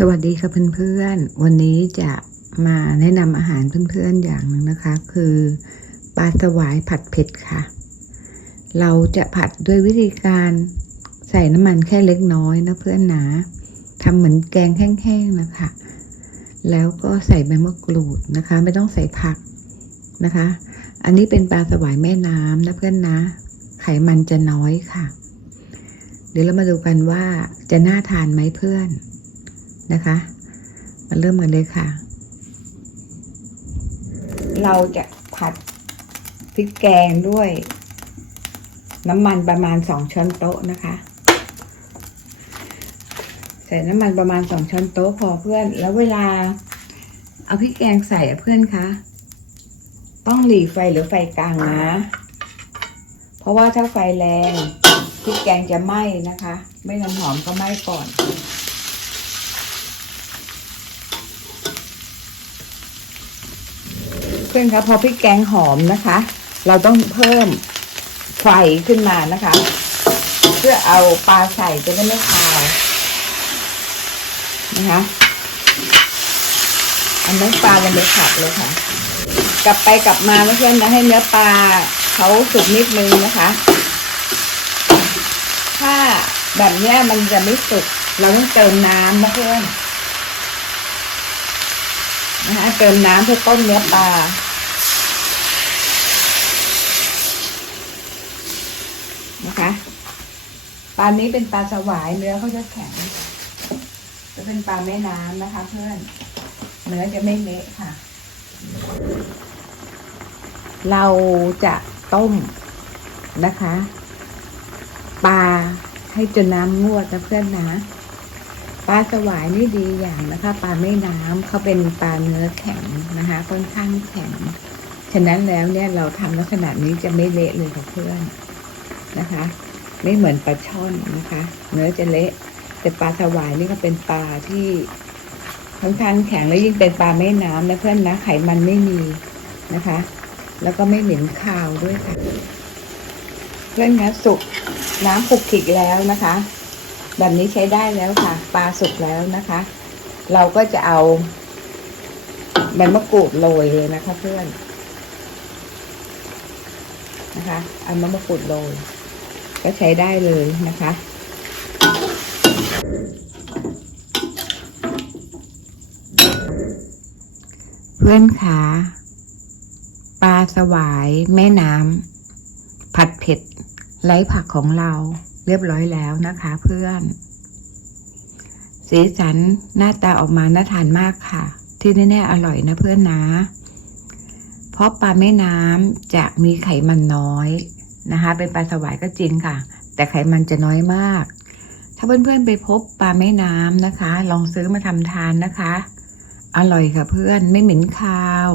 สวัสดีค่ะเพื่อนๆ วันนี้จะมาแนะนำอาหารเพื่อนๆอย่างหนึ่งนะคะ คือปลาสวายผัดเผ็ดค่ะ เราจะผัดด้วยวิธีการใส่น้ำมันแค่เล็กน้อยนะเพื่อนนะทำเหมือนแกงแห้งๆนะคะ แล้วก็ใส่ใบมะกรูดนะคะ ไม่ต้องใส่ผักนะคะ อันนี้เป็นปลาสวายแม่น้ำนะเพื่อนนะ ไขมันจะน้อยค่ะ เดี๋ยวเรามาดูกันว่าจะน่าทานไหมเพื่อน นะคะ มาเริ่มกันเลยค่ะ เราจะผัดพริกแกงด้วย น้ำมันประมาณสองช้อนโต๊ะนะคะ ใส่น้ำมันประมาณสองช้อนโต๊ะพอเพื่อน แล้วเวลา เอาพริกแกงใส่เพื่อนคะต้องหลีไฟหรือไฟกลางนะ เพราะว่าถ้าไฟแรงพริกแกงจะไหม้นะคะ ไม่น้ำหอมก็ไหม้ก่อน เพื่อนคะพอพริกแกงหอมนะคะ เราต้องเพิ่มไฟขึ้นมานะคะ เพื่อเอาปลาใส่จะได้ไม่คาวนะคะอันนั้ปลาลงไปผัดเลยค่ะ กลับไปกลับมาเพื่อนนะให้เนื้อปลาเขาสุกนิดนึงนะคะ ถ้าแบบนี้มันจะไม่สุกเราต้องเติมน้ำนะเพื่อน นะคะเติมน้ำเพื่อต้มเนื้อปลานะคะปลานี้เป็นปลาสวายเนื้อเขาจะแข็ง จะเป็นปลาแม่น้ำนะคะ เพื่อน เนื้อจะไม่เละค่ะ เราจะต้มนะคะ ปลาให้จนน้ำงวดนะเพื่อนนะ ปลาสวายนี่ดีอย่างนะคะปลาแม่น้ำเขาเป็นปลาเนื้อแข็งนะคะค่อนข้างแข็ง ฉะนั้นแล้วเนี่ยเราทำลักษณะนี้จะไม่เละเลยค่ะเพื่อนนะคะ ไม่เหมือนปลาช่อนนะคะ เนื้อจะเละ แต่ปลาสวายนี่ก็เป็นปลาที่ค่อนข้างแข็งและยิ่งเป็นปลาแม่น้ำนะเพื่อนนะไขมันไม่มีนะคะ แล้วก็ไม่เหม็นคาวด้วยค่ะเพื่อนคะสุกน้ำปุกขิกแล้วนะคะ แบบนี้ใช้ได้แล้วค่ะ ปลาสุกแล้วนะคะ เราก็จะเอาใบมะกรูดโรยเลยนะคะ เพื่อนนะคะเอาใบมะกรูดโรยก็ใช้ได้เลยนะคะ เพื่อนขาปลาสวายแม่น้ำผัดเผ็ดไร้ผักของเรา เรียบร้อยแล้วนะคะเพื่อน สีสันหน้าตาออกมาน่าทานมากค่ะ ที่แน่ๆอร่อยนะเพื่อนนะ เพราะปลาแม่น้ำจะมีไขมันน้อยนะคะ เป็นปลาสวายก็จริงค่ะ แต่ไขมันจะน้อยมาก ถ้าเพื่อนๆไปพบปลาแม่น้ำนะคะ ลองซื้อมาทำทานนะคะ อร่อยค่ะเพื่อนไม่เหม็นคาว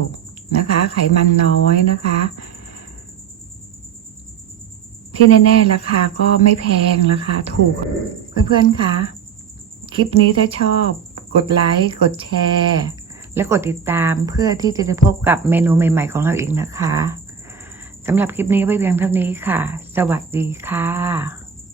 นะคะ ไขมันน้อยนะคะ ที่แน่ ๆ ราคาก็ไม่แพงราคาถูก เพื่อนๆคะคลิปนี้ถ้าชอบกดไลค์ กดแชร์ และกดติดตามเพื่อที่จะได้พบกับเมนูใหม่ ๆ ของเราอีกนะคะสำหรับคลิปนี้ก็ไปเพียงเท่านี้ค่ะ สวัสดีค่ะ